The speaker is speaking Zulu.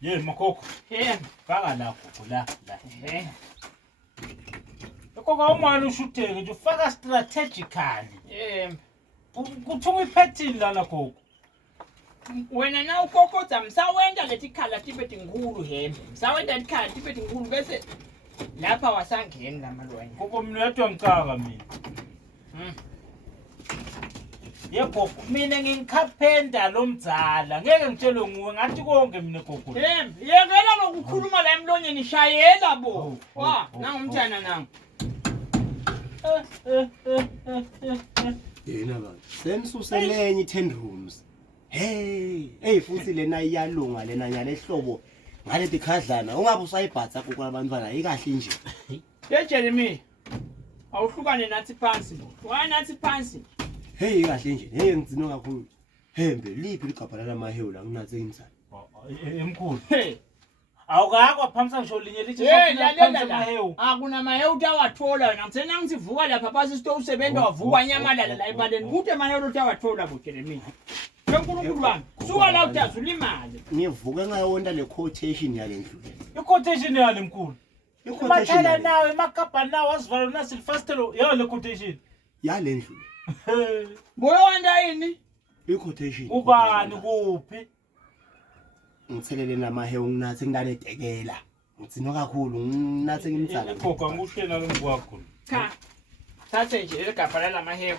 Ye Mkhulu. Faka la Gogo la. Gogo awumani ushutheke nje ufaka strategically. Kuthi uyiphethile lana Gogo. Wena na ukokotha msawenda lethi khala tipeti ngulu hembe. Msawenda lethi khala tipeti ngulu bese lapha wasangeni lamalwane. Gogo mina yedwa ngicaka mina. Yebo mina ngingikhaphenda lomdzala ngeke ngitshele nguwe ngathi konke mina Gogo. Yekela lokukhuluma la emlonyeni shayela bo. Nangumntana nangu. Yena baba senisuselenye 10 rooms. Hey futhi lena iyalunga lena nyale ehlobo ngale dikhadlana ungabe usayibhatha Gogo labantwana ikahle nje. Jeremy awuhlukane nathi phansi bo. Why nathi phansi? Hey kahle nje ngidzinwa kakhulu. Hembe liphi ligabha lamahewu la nginathi insana. Mkhulu. Awukakwa phamsa ngisho linye lithi lalela mahewu. Akunamahewu utawathola wena ngitsena ngisivuka lapha phasi sito usebenza wavuka nyamalala la ebaleni. Kuthi amahewu utawathola bo Jeremy. Nkulunkulu wami, suka la utazi ulimali. Ngivuke ngayonda le quotation yale ndlu. I-quotation yale Mkhulu. Imathala nawe emakabha nawe asivala nasi lifastelo yale quotation. Yale ndlu. Boyo wanda yini? I-quotation. Ubani kuphi? Ngithelele namahewu nginathi ngidaledekela. Ngitsinwa kakhulu nginathi ngimtsala. Gogo anguhlena lo mkwakho. Cha. Thathe nje legabha lamahewu.